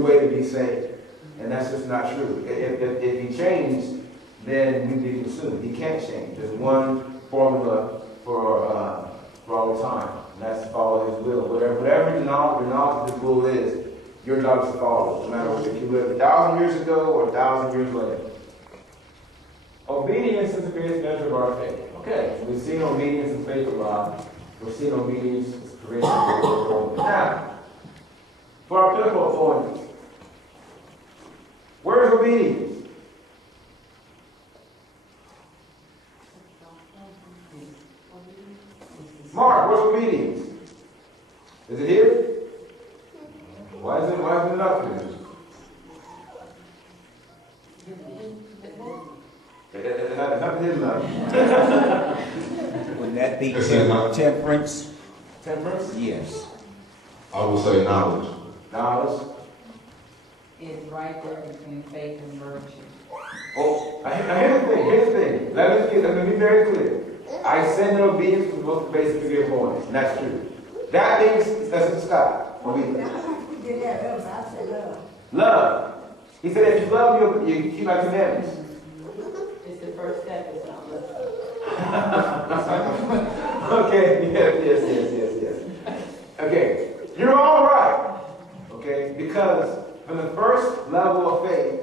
way to be saved. And that's just not true. If he changed, then we'd be consumed. He can't change. There's one formula for all time, and that's to follow his will. Whatever the knowledge of his will is, your job is to follow it, no matter if you lived 1,000 years ago or 1,000 years later. Obedience is the greatest measure of our faith. Okay, so we've seen obedience and faith a lot. We've seen obedience as creation. Now, for our Pinnacle of Holiness, where's obedience? Mark, where's obedience? Is it here? Why is it not here? It's not his love. Wouldn't that be temperance? Temperance? Yes. I would say knowledge. Knowledge? It's right there between faith and virtue. Oh, here's the thing. Let me be very clear. I said that obedience was the most basic degree of holiness, and that's true. That means that's in the sky. Obedience. Love. He said if you love me, you keep my commandments. It's the first step, it's not love. Okay, yes. Okay, you're all right. Okay, because from the first level of faith,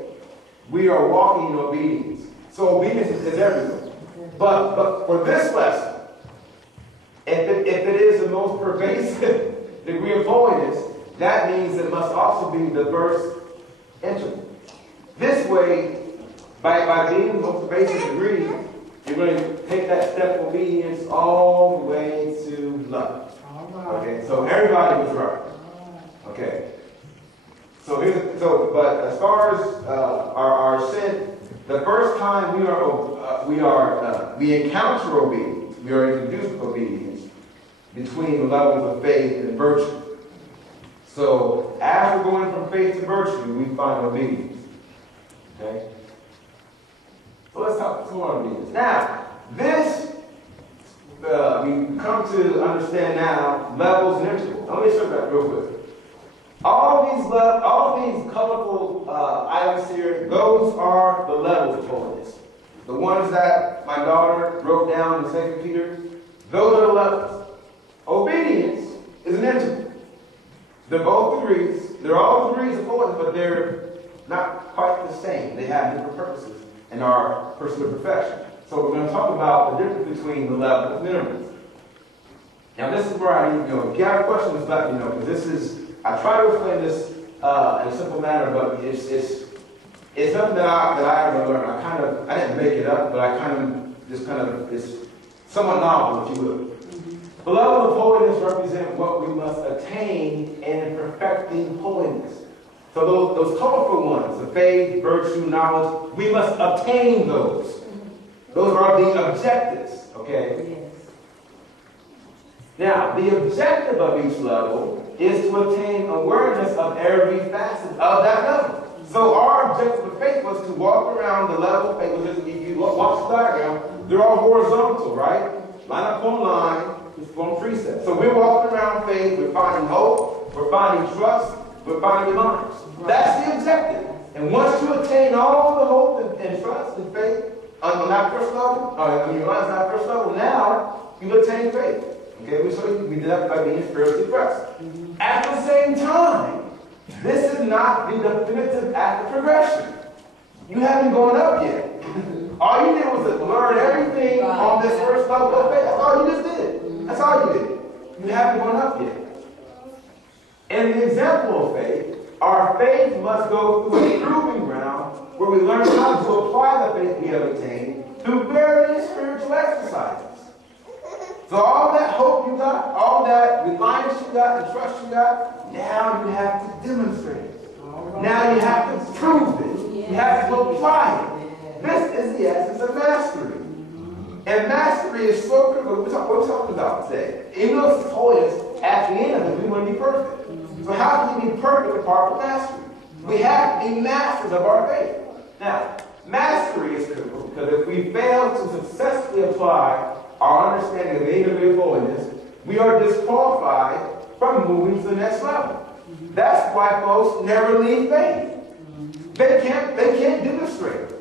we are walking in obedience. So obedience is everywhere. But for this lesson, if it is the most pervasive degree of holiness, that means it must also be the first integral. This way, by being the most basic degree, you're going to take that step of obedience all the way to love. Okay, so everybody was right. Okay. But as far as our sin, the first time we encounter obedience, we are introduced to obedience between the levels of faith and virtue. So as we're going from faith to virtue, we find obedience. Okay? So let's talk some more obedience. Now, this we come to understand now levels and intervals. Let me show you that real quick. All these colorful items here, those are the levels of holiness. The ones that my daughter wrote down in 2 Peter, those are the levels. Obedience is an interval. They're both degrees. They're all degrees of holiness, but they're not quite the same. They have different purposes in our pursuit of perfection. So we're going to talk about the difference between the levels and intervals. Now this is where if you have questions, let me know, because this is, I try to explain this in a simple manner, but it's something that I had to learn. I didn't make it up, but it's somewhat novel, if you will. The level of holiness represent what we must attain in perfecting holiness. So those colorful ones, the faith, virtue, knowledge, we must obtain those. Those are the objectives, okay? Yes. Now, the objective of each level is to attain awareness of every facet of that level. So our objective of faith was to walk around the level of faith. If you watch the diagram, they're all horizontal, right? Line upon line, to form precepts. So we're walking around faith, we're finding hope, we're finding trust, we're finding reminders. That's the objective. And once you attain all the hope and trust and faith on that first level, when you realize that first level, now you attain faith. Okay, we did that by being spiritually pressed. At the same time, this is not the definitive act of progression. You haven't gone up yet. All you did was learn everything on this first level of faith. That's all you just did. That's all you did. You haven't gone up yet. In the example of faith, our faith must go through a proving ground where we learn how to apply the faith we have attained through various spiritual exercises. So all that hope you got, all that reliance you got, and trust you got, now you have to demonstrate it. Now you have to prove it. You have to apply it. This is the essence of mastery. And mastery is so critical. What we're talking about today. Even though it's holiness, at the end of it, we want to be perfect. So how can you be perfect apart from mastery? We have to be masters of our faith. Now, mastery is critical because if we fail to successfully apply our understanding of the degree of holiness, we are disqualified from moving to the next level. That's why folks never leave faith. They can't demonstrate it.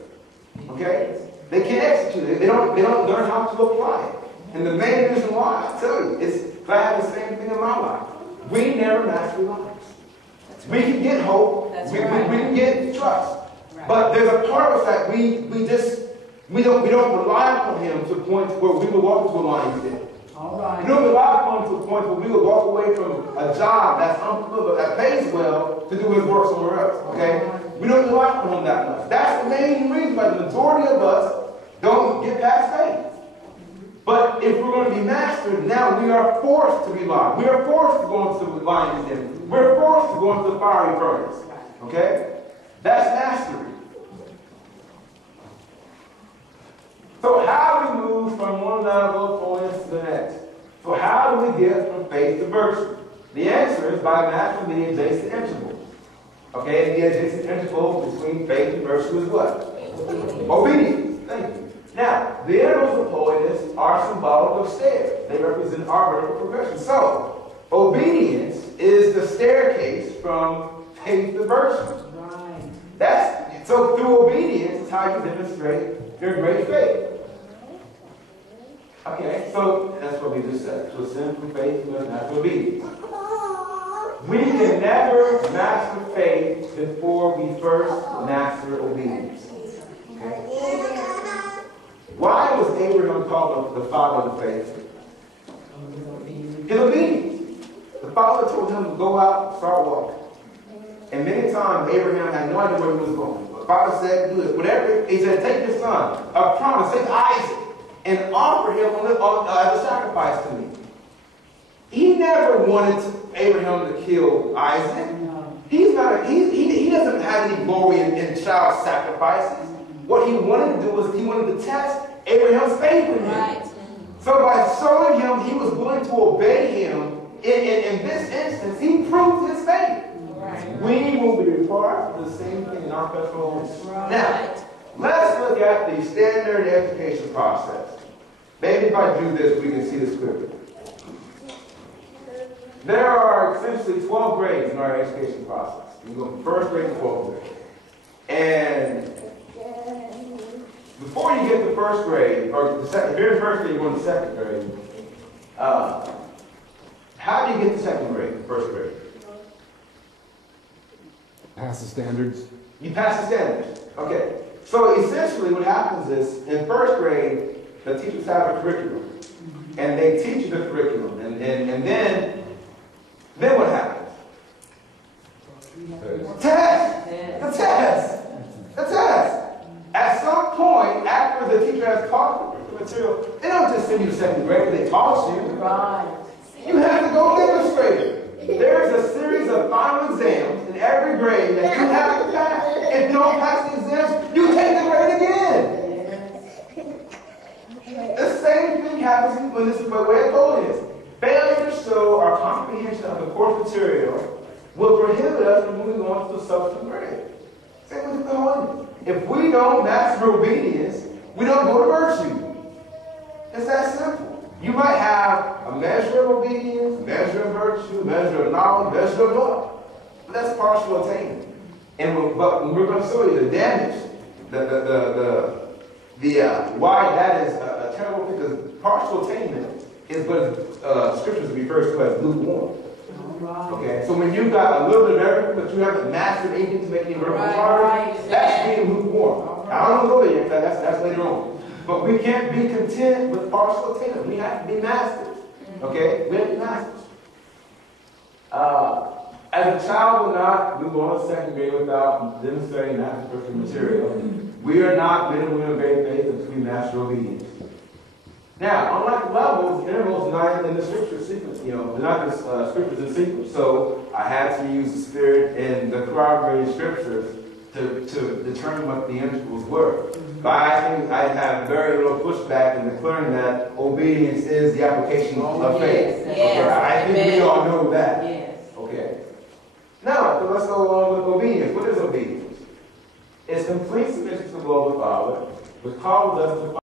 Okay? They can't execute it. They don't learn how to apply it. And the main reason why, I tell you, is because I have the same thing in my life. We never master lives. We can get hope. We can get trust. Right. But there's a part of us that we don't rely upon him to the point where we will walk into a lion's den. All right. We don't rely upon him to the point where we will walk away from a job that's unfulfilled, that pays well, to do his work somewhere else. Okay? We don't rely upon him that much. That's the main reason why the majority of us don't get past faith. But if we're going to be mastered, now we are forced to rely. We are forced to go into the lion's den. We're forced to go into the fiery furnace. Okay? That's mastery. So how do we move from one level of holiness to the next? So how do we get from faith to virtue? The answer is by mastering the adjacent interval. Okay, and the adjacent interval between faith and virtue is what? Obedience. Thank you. Now, the intervals of holiness are symbolic of stairs. They represent our vertical progression. So, obedience is the staircase from faith to virtue. Right. So through obedience is how you demonstrate your great faith. Okay, so that's what we just said. To ascend from faith to natural obedience. We can never master faith before we first master obedience. Okay? Why was Abraham called the father of the faith? His obedience. The father told him to go out and start walking. And many times Abraham had no idea where he was going. The father said, do it. Whatever. He said, take your son, a promise, take Isaac, and offer him as a sacrifice to me. He never wanted Abraham to kill Isaac. He doesn't have any glory in child sacrifices. What he wanted to do was he wanted to test Abraham's faith in him. Right. So by showing him he was willing to obey him, in this instance, he proved his faith. Right. We will be required to do the same thing in our personal holiness. Right. Now, let's look at the standard education process. Maybe if I do this, we can see this clearly. There are essentially 12 grades in our education process. You go from first grade to 12th grade. And before you get to first grade, or the second, if you're in first grade, you go into second grade. How do you get to second grade, first grade? Pass the standards. You pass the standards. Okay. So essentially what happens is, in first grade, the teachers have a curriculum. And they teach you the curriculum. And then what happens? Test. The test. The test. At some point, after the teacher has taught the material, they don't just send you to second grade, they taught you. Right. You have to go demonstrate it. There's a series of final exams in every grade that you have to pass. If you don't pass the exams, you take the grade again. The same thing happens when this is the way of holiness. Failure to show our comprehension of the course material will prohibit us from moving on to the subsequent grade. Same with the holiness. If we don't master obedience, we don't go to virtue. It's that simple. You might have a measure of obedience, a measure of virtue, a measure of knowledge, a measure of love. But that's partial attainment. But we're going to show you the damage, why that is a terrible thing, because partial attainment is what scriptures refers to as lukewarm. Okay, so when you've got a little bit of everything, but you haven't mastered anything to make any vertical progress, that's being lukewarm. I don't know there yet, that's later on. But we can't be content with partial attainment. We have to be masters. Okay, we have to be masters. As a child will not move on to second grade without demonstrating master spiritual material. We are not men and women of great faith until we master obedience. Now, unlike levels, intervals are not in the scripture sequence. They're not the scriptures in sequence. So I had to use the Spirit and the corroborated scriptures to determine what the intervals were. But I think I have very little pushback in declaring that obedience is the application of faith. Yes. Okay, I think we all know that. Yes. Okay. Now, so let's go along with obedience. What is obedience? It's complete submission to the will of the Father, which calls us to